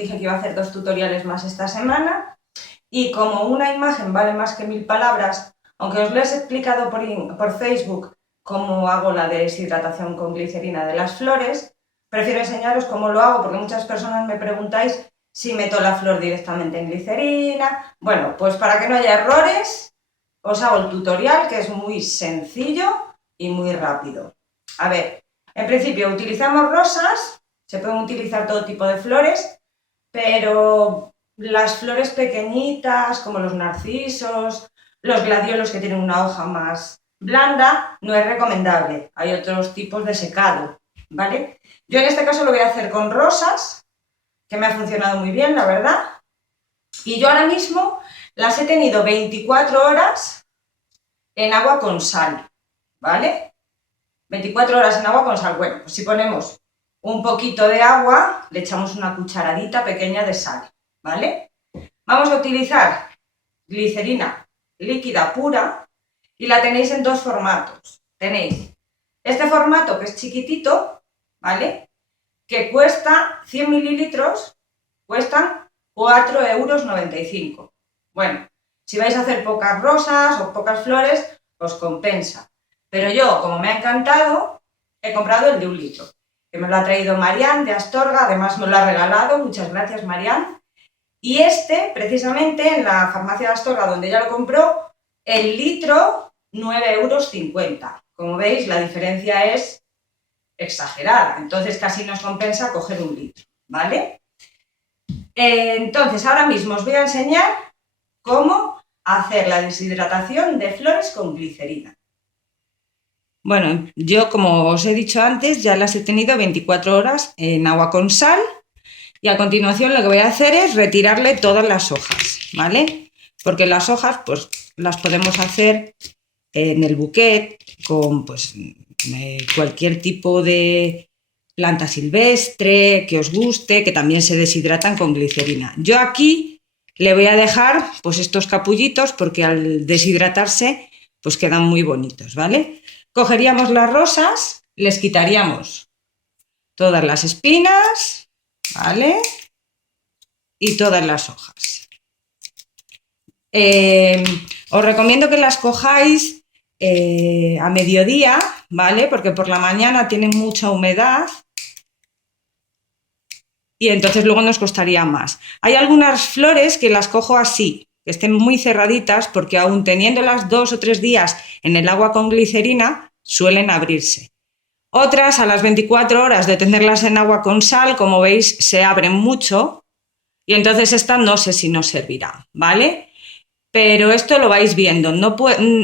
dije que iba a hacer 2 tutoriales más esta semana y como una imagen vale más que 1000 palabras, aunque os lo he explicado por Facebook cómo hago la deshidratación con glicerina de las flores, prefiero enseñaros cómo lo hago porque muchas personas me preguntáis si meto la flor directamente en glicerina. Bueno, pues para que no haya errores, os hago el tutorial, que es muy sencillo y muy rápido. A ver, en principio utilizamos rosas, se pueden utilizar todo tipo de flores, pero las flores pequeñitas como los narcisos, los gladiolos que tienen una hoja más blanda, no es recomendable. Hay otros tipos de secado, ¿vale? Yo en este caso lo voy a hacer con rosas, que me ha funcionado muy bien, la verdad. Y yo ahora mismo las he tenido 24 horas en agua con sal, ¿vale? 24 horas en agua con sal. Bueno, pues si ponemos un poquito de agua, le echamos una cucharadita pequeña de sal, ¿vale? Vamos a utilizar glicerina líquida pura y la tenéis en 2 formatos. Tenéis este formato que es chiquitito, ¿vale? Que cuesta 100 mililitros, cuestan 4,95 €. Bueno, si vais a hacer pocas rosas o pocas flores, os compensa. Pero yo, como me ha encantado, he comprado el de 1 litro, que me lo ha traído Marian de Astorga, además me lo ha regalado, muchas gracias Marian. Y este, precisamente, en la farmacia de Astorga, donde ella lo compró, el litro 9,50 €. Como veis, la diferencia es exagerada, entonces casi nos compensa coger 1 litro, ¿vale? Entonces, ahora mismo os voy a enseñar cómo hacer la deshidratación de flores con glicerina. Bueno, yo como os he dicho antes, ya las he tenido 24 horas en agua con sal. Y a continuación lo que voy a hacer es retirarle todas las hojas, ¿vale? Porque las hojas pues las podemos hacer en el bouquet con pues, cualquier tipo de planta silvestre que os guste, que también se deshidratan con glicerina. Yo aquí le voy a dejar pues estos capullitos porque al deshidratarse pues quedan muy bonitos, ¿vale? Cogeríamos las rosas, les quitaríamos todas las espinas, ¿vale? Y todas las hojas. Os recomiendo que las cojáis a mediodía, ¿vale? Porque por la mañana tienen mucha humedad y entonces luego nos costaría más. Hay algunas flores que las cojo así, que estén muy cerraditas, porque aún teniéndolas 2 o 3 días en el agua con glicerina, suelen abrirse. Otras, a las 24 horas de tenerlas en agua con sal, como veis, se abren mucho y entonces esta no sé si nos servirá, ¿vale? Pero esto lo vais viendo.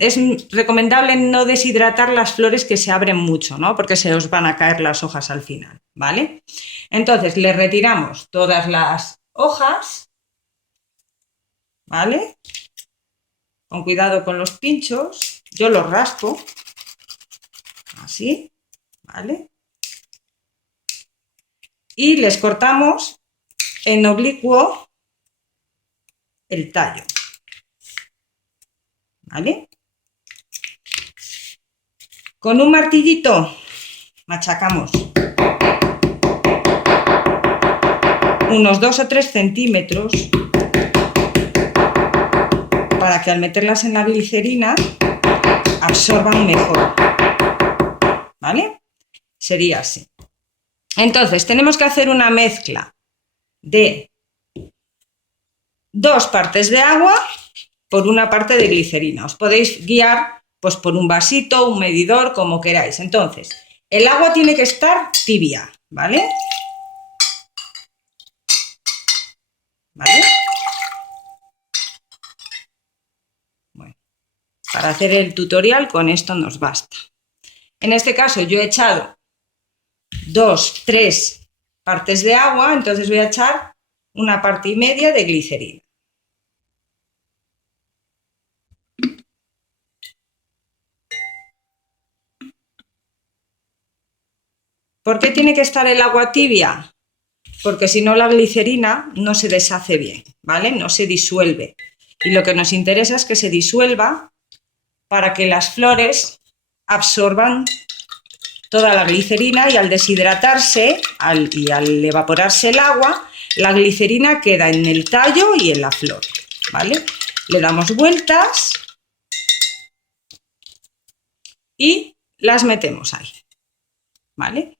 Es recomendable no deshidratar las flores que se abren mucho, ¿no? Porque se os van a caer las hojas al final, ¿vale? Entonces, le retiramos todas las hojas, ¿vale? Con cuidado con los pinchos. Yo los raspo, así. ¿Vale? Y les cortamos en oblicuo el tallo, ¿vale? Con un martillito machacamos unos 2 o 3 centímetros para que al meterlas en la glicerina absorban mejor, ¿vale? Sería así. Entonces, tenemos que hacer una mezcla de 2 partes de agua por 1 parte de glicerina. Os podéis guiar pues, por un vasito, un medidor, como queráis. Entonces, el agua tiene que estar tibia, ¿vale? ¿Vale? Bueno, para hacer el tutorial con esto nos basta. En este caso yo he echado 2, 3 partes de agua, entonces voy a echar 1,5 partes de glicerina. ¿Por qué tiene que estar el agua tibia? Porque si no la glicerina no se deshace bien, ¿vale? No se disuelve. Y lo que nos interesa es que se disuelva para que las flores absorban toda la glicerina y al deshidratarse y al evaporarse el agua, la glicerina queda en el tallo y en la flor, ¿vale? Le damos vueltas y las metemos ahí, ¿vale?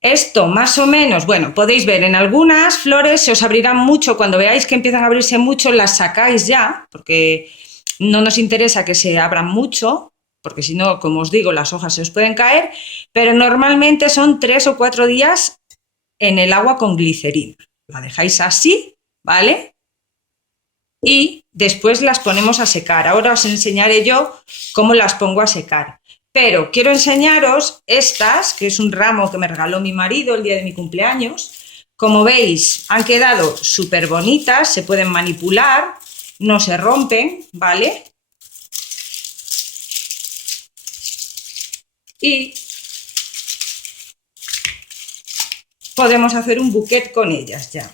Esto más o menos, bueno, podéis ver en algunas flores se os abrirán mucho, cuando veáis que empiezan a abrirse mucho las sacáis ya, porque no nos interesa que se abran mucho, porque si no, como os digo, las hojas se os pueden caer, pero normalmente son 3 o 4 días en el agua con glicerina. La dejáis así, ¿vale? Y después las ponemos a secar. Ahora os enseñaré yo cómo las pongo a secar. Pero quiero enseñaros estas, que es un ramo que me regaló mi marido el día de mi cumpleaños. Como veis, han quedado súper bonitas, se pueden manipular, no se rompen, ¿vale? Y podemos hacer un bouquet con ellas ya,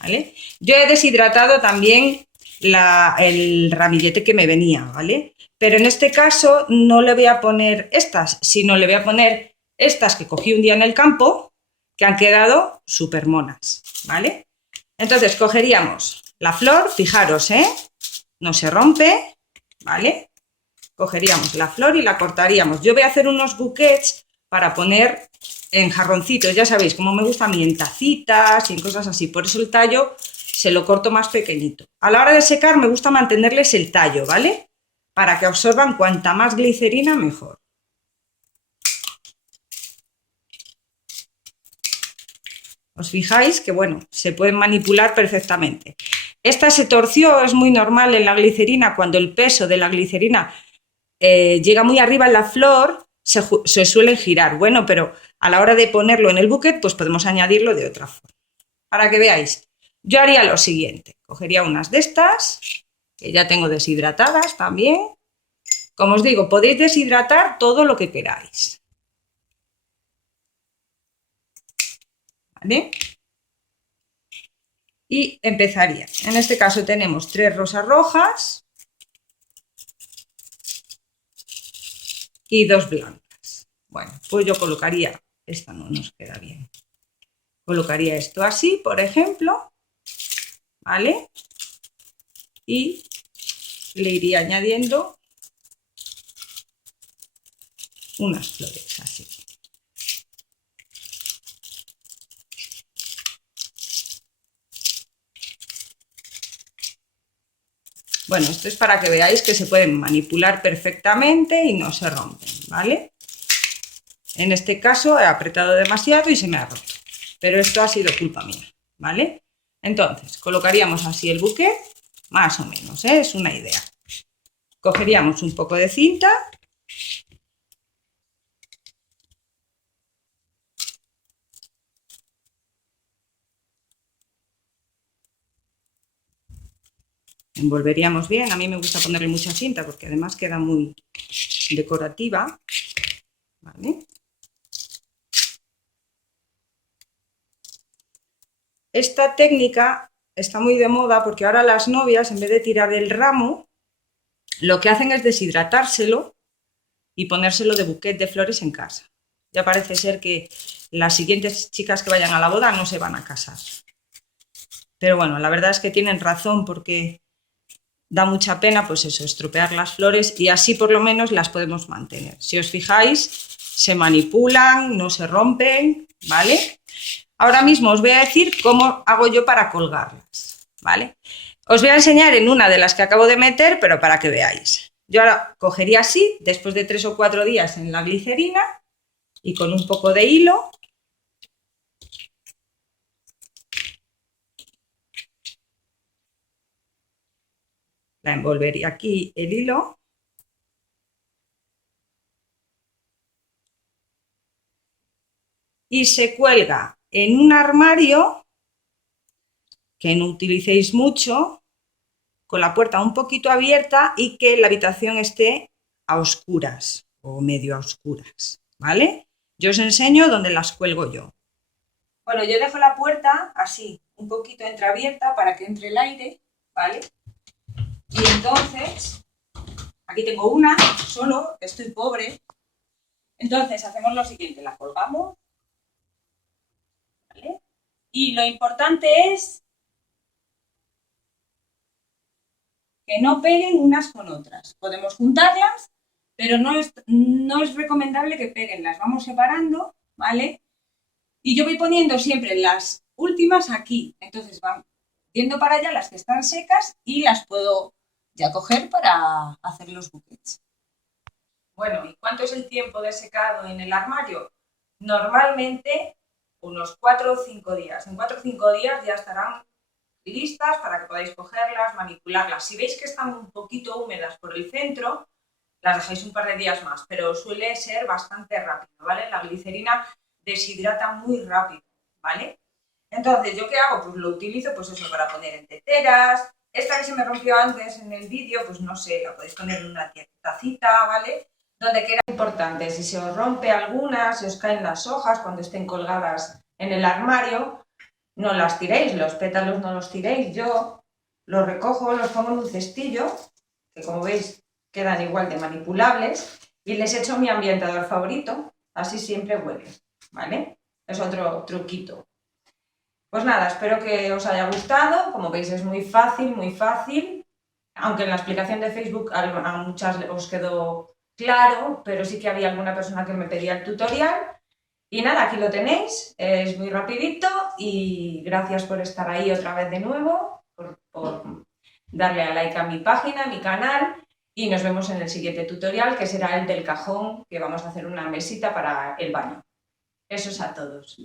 ¿vale? Yo he deshidratado también el ramillete que me venía, ¿vale? Pero en este caso no le voy a poner estas, sino le voy a poner estas que cogí un día en el campo, que han quedado súper monas, ¿vale? Entonces cogeríamos la flor, fijaros, no se rompe, ¿vale? Cogeríamos la flor y la cortaríamos. Yo voy a hacer unos bouquets para poner en jarroncitos, ya sabéis, como me gusta a mí, en tacitas y en cosas así, por eso el tallo se lo corto más pequeñito. A la hora de secar me gusta mantenerles el tallo, ¿vale? Para que absorban cuanta más glicerina mejor. Os fijáis que, bueno, se pueden manipular perfectamente. Esta se torció, es muy normal en la glicerina, cuando el peso de la glicerina llega muy arriba en la flor, se suelen girar. Bueno, pero a la hora de ponerlo en el bouquet, pues podemos añadirlo de otra forma. Para que veáis, yo haría lo siguiente. Cogería unas de estas, que ya tengo deshidratadas también. Como os digo, podéis deshidratar todo lo que queráis, ¿vale? Y empezaría. En este caso tenemos 3 rosas rojas y 2 blancas. Bueno, pues yo colocaría, esta no nos queda bien, colocaría esto así, por ejemplo, ¿vale? Y le iría añadiendo unas flores así. Bueno, esto es para que veáis que se pueden manipular perfectamente y no se rompen, ¿vale? En este caso he apretado demasiado y se me ha roto, pero esto ha sido culpa mía, ¿vale? Entonces, colocaríamos así el buque, más o menos, es una idea. Cogeríamos un poco de cinta. Envolveríamos bien, a mí me gusta ponerle mucha cinta porque además queda muy decorativa, ¿vale? Esta técnica está muy de moda porque ahora las novias, en vez de tirar el ramo, lo que hacen es deshidratárselo y ponérselo de bouquet de flores en casa. Ya parece ser que las siguientes chicas que vayan a la boda no se van a casar. Pero bueno, la verdad es que tienen razón porque da mucha pena, pues eso, estropear las flores y así por lo menos las podemos mantener. Si os fijáis, se manipulan, no se rompen, ¿vale? Ahora mismo os voy a decir cómo hago yo para colgarlas, ¿vale? Os voy a enseñar en una de las que acabo de meter, pero para que veáis. Yo ahora cogería así, después de 3 o 4 días en la glicerina y con un poco de hilo, la envolvería aquí el hilo y se cuelga en un armario que no utilicéis mucho, con la puerta un poquito abierta y que la habitación esté a oscuras o medio a oscuras, ¿vale? Yo os enseño dónde las cuelgo yo. Bueno, yo dejo la puerta así, un poquito entreabierta para que entre el aire, ¿vale? Y entonces, aquí tengo una, solo, estoy pobre. Entonces hacemos lo siguiente, la colgamos, ¿vale? Y lo importante es que no peguen unas con otras. Podemos juntarlas, pero no es recomendable que peguen. Las vamos separando, ¿vale? Y yo voy poniendo siempre las últimas aquí. Entonces van yendo para allá las que están secas y las puedo ya coger para hacer los buquets. Bueno, ¿y cuánto es el tiempo de secado en el armario? Normalmente unos 4 o 5 días. En 4 o 5 días ya estarán listas para que podáis cogerlas, manipularlas. Si veis que están un poquito húmedas por el centro, las dejáis un par de días más, pero suele ser bastante rápido, ¿vale? La glicerina deshidrata muy rápido, ¿vale? Entonces, ¿yo qué hago? Pues lo utilizo, pues eso, para poner en teteras. Esta que se me rompió antes en el vídeo, pues no sé, la podéis poner en una tacita, ¿vale? Donde quiera. Importante, si se os rompe alguna, se os caen las hojas cuando estén colgadas en el armario, no las tiréis, los pétalos no los tiréis. Yo los recojo, los pongo en un cestillo, que como veis quedan igual de manipulables, y les echo mi ambientador favorito, así siempre huele, ¿vale? Es otro truquito. Pues nada, espero que os haya gustado. Como veis es muy fácil, aunque en la explicación de Facebook a muchas os quedó claro, pero sí que había alguna persona que me pedía el tutorial. Y nada, aquí lo tenéis, es muy rapidito y gracias por estar ahí otra vez de nuevo, por darle a like a mi página, a mi canal, y nos vemos en el siguiente tutorial, que será el del cajón, que vamos a hacer una mesita para el baño. Eso es a todos.